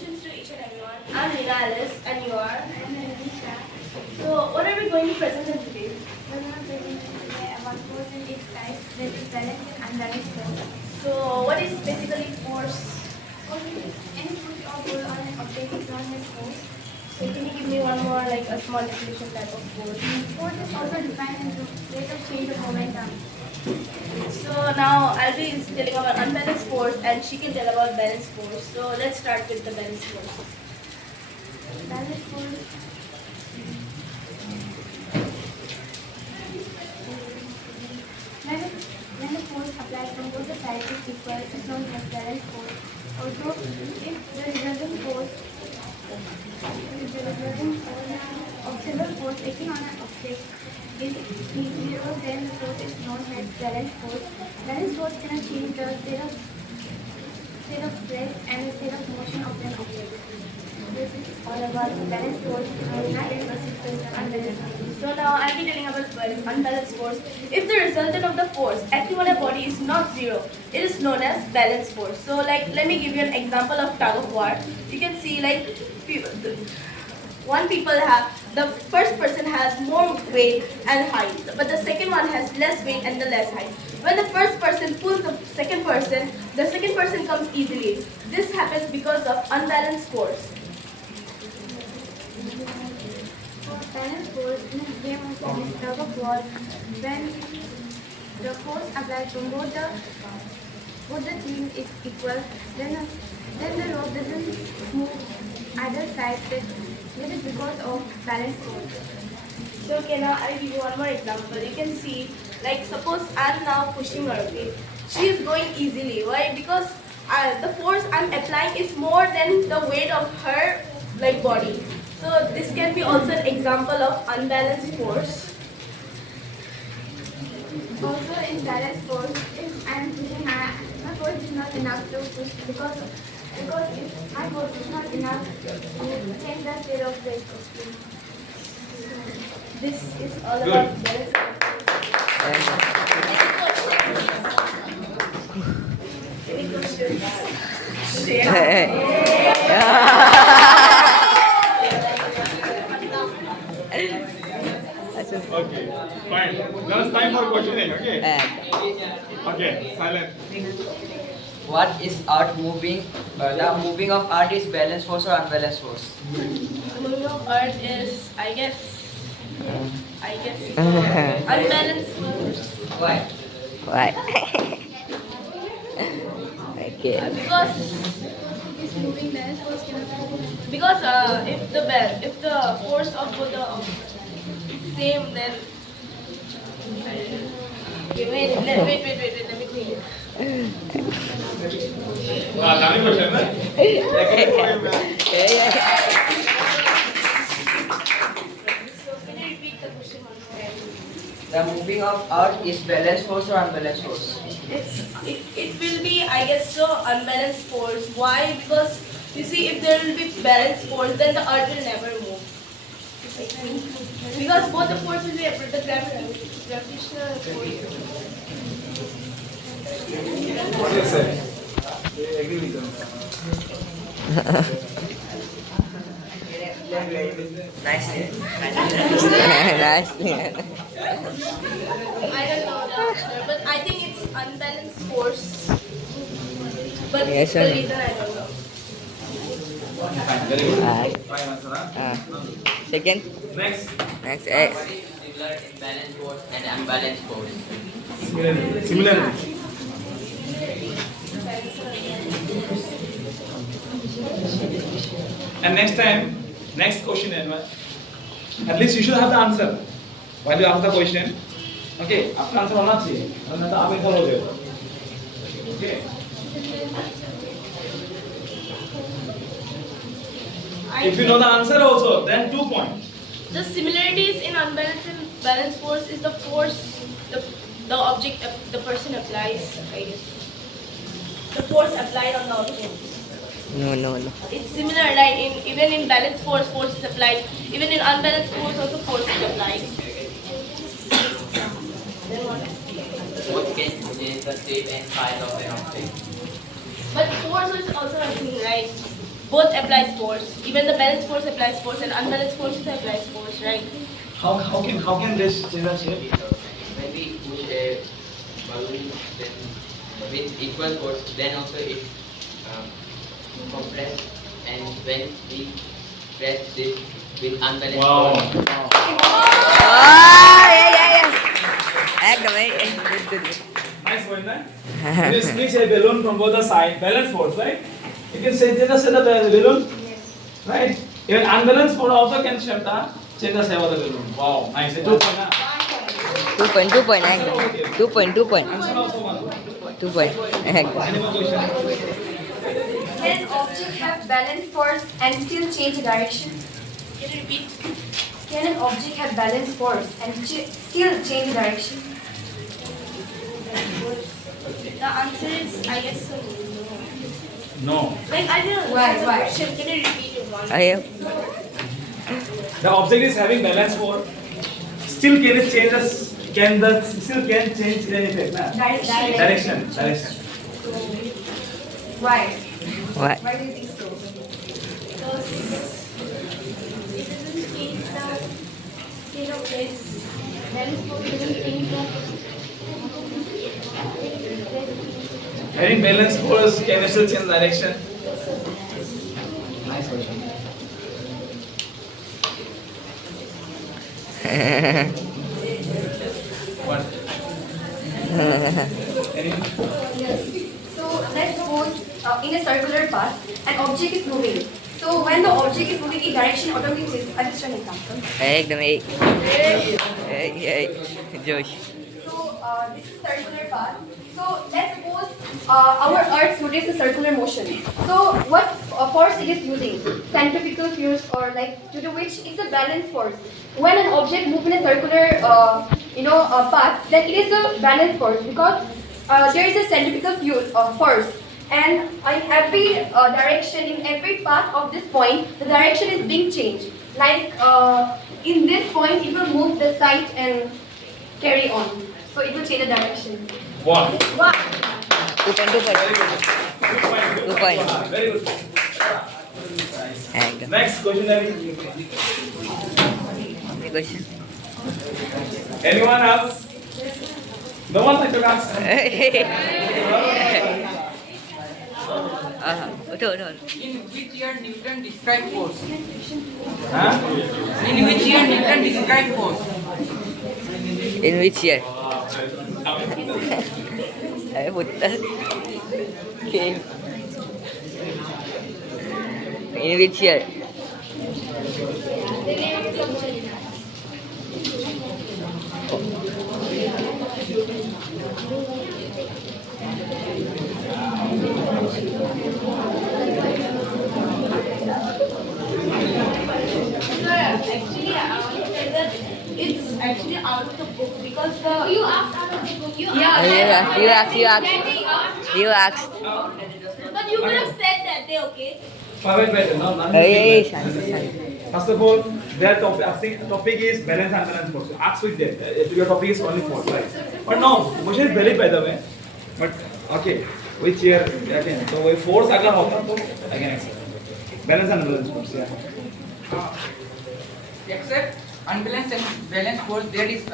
Congratulations to each and everyone. I'm Linna and you are? I'm Nisha. So, what are we going to present in today? We're going to present today about force and its types, that is balanced and unbalanced force. So, what is basically force? Any push or pull on an object is known as force. So, can you give me one more, like a small definition type of force? Force is also defined as the rate of change of momentum. So, now I'll be telling about unbalanced force and she can tell about balanced force. So, let's start with the balanced force. Balanced force when the force applied from both the sides is equal is known as balanced force. Also, if the resulting force of several force acting on an object is zero, then the force is known as balanced force. Balanced force cannot change the state of rest and the state of motion of an object. This is all about balanced force. Unbalanced force. So now I'll be telling about unbalanced force. If the resultant of the force acting on a body is not zero, it is known as balanced force. So like, let me give you an example of tug of war. You can see like, the first person has more weight and height, but the second one has less weight and the less height. When the first person pulls the second person comes easily. This happens because of unbalanced force. Balanced force in a game of tennis tug of war, when the force applied from both the teams is equal, then the rope doesn't move either side. That is because of balanced force. So okay, now I'll give you one more example. You can see, like suppose I'm now pushing her, okay? She is going easily. Why? Because the force I'm applying is more than the weight of her like body. So this can be also an example of unbalanced force. Also in balanced force, if I am pushing my force is not enough to push because if my force is not enough to change the state of rest. This is all about balanced force. Any questions? Okay, fine. Now it's time for questioning, okay? Okay, silent. What is art moving? The moving of art is balanced force or unbalanced force? The moving of earth is, I guess, unbalanced force. Why? Why? Okay. Because if the force of both the same, then okay, wait, let me think. Nani question, na? So can you repeat the question once again? The moving of art is balanced force or unbalanced force? It will be, I guess so, unbalanced force. Why? Because you see, if there will be balanced force, then the earth will never move. Because both the force will be the gravitational force. What do you say? I agree with them. Nicely. Nicely. I don't know the answer, but I think it's unbalanced force. But Yes, the sir. reason I don't know. Fine, very good. Alright. Fine answer, huh? Second. Next. Next. What is similar in balanced force and unbalanced force? Similarity. And next question, at least you should have the answer while you ask the question. Okay, आपका answer होना चाहिए, वरना तो आप ऐसा हो जाओगे. Okay. If you know the answer also, then 2 points. The similarities in unbalanced and balanced force is the force the object the person applies, I guess. The force applied on the object. No. It's similar, like even in balanced force is applied. Even in unbalanced force also force is applied. Then what? Both can change the shape and size of an object. But force is also a thing, right? both applies force. Even the balanced force applies force and unbalanced force applies force, right? How can this change the shape? When we push a balloon then with equal force, then also it compress, and when we press this with unbalanced Wow. force. Oh, yeah. Ekdom, good. Nice point, right? When you squeeze a balloon from both the side, balance force, right? You can say just set the balloon, right? Even unbalanced force also can change the shape of the balloon. Wow, nice. 2 point. 2 point, ekdom. 2 point. Answer also 1. 2 point. Ekdom. Any more question? Can an object have balance force and still change direction? Can you repeat? Can an object have balance force and still change direction? The answer is, I guess so. No. Like, I didn't Why? understand the question. Can you repeat it once? Ayaw. The object is having balance force. Still can it change still can change in any effect, na? Direction. Why? What? Why do you think so? Because it doesn't change the state of place. Balance force doesn't change the Having balance force can still change direction. Nice question. What? Any? Yes. So let's suppose in a circular path, an object is moving. So when the object is moving in direction automatically, I'll just an example. Ekdom, Josh. So this is circular path. So let's suppose our Earth rotates a circular motion. So what force it is using? Centrifugal force, or like due to which it's a balance force. When an object moves in a circular path, then it is a balance force because there is a centrifugal force. And in every direction, in every path of this point, the direction is being changed. Like in this point, it will move the side and carry on. So it will change the direction. Wow. 2 point. Good point. 2 point. Very good. Ekdom. Next question, Ravi. Any question? Anyone else? No one like to ask. Betul. In which year Newton described force? Huh? In which year Newton described force? In which year? Ay, puta. Okay. In which year? Actually, I want to say that it's actually out of the book because the You asked out of the book. You asked. but you could have said that day, okay? Wait. No, none. Hey, First of all, their topic is balance and balance force. So ask with them. Your topic is only force, right? But no, question is valid by the way. But okay, which year again? So if force अगर होता तो again accept. Balance and balance force, yeah. Except unbalanced and balanced force, there is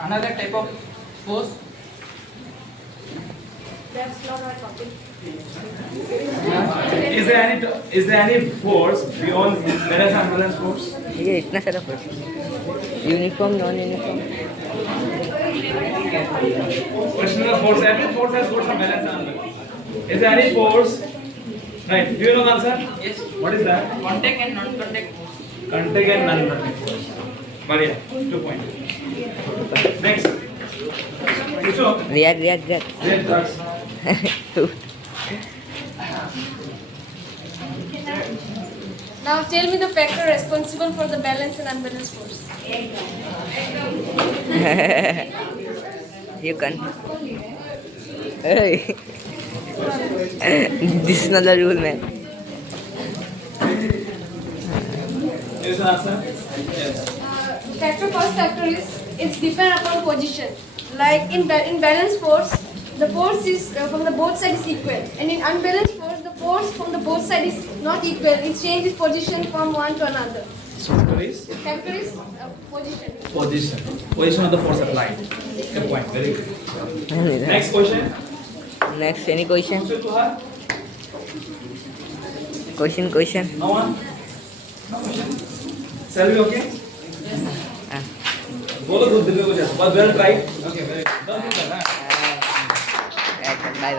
another type of force. That's not our topic. Is there any force beyond balance and balance force? ये इतना सारा प्रश्न. Uniform, non-uniform. Question of force. Every force has got some balance and unbalance. Is there any force? Right. Do you know the answer? Yes. What is that? Contact and non-contact force. Contact and non-contact force. Maria, 2 points. Next. Kisho, React. react drugs. 2. Now tell me the factor responsible for the balance and unbalanced force. You can. Hey. This is not the rule, man. Is the answer? Yes. First factor is it's depend upon position. Like in balanced force, the force is from the both sides is equal, and in unbalanced force, the force from the both sides is not equal. It changes position from one to another. Factor is Factor is position. position. Position of the force applied. Good point. Very good. Next question. Next, any question? Question to her? Question. No one? No question. Shall we okay? Ah. बोलो खुद दिल में कुछ है. But well tried.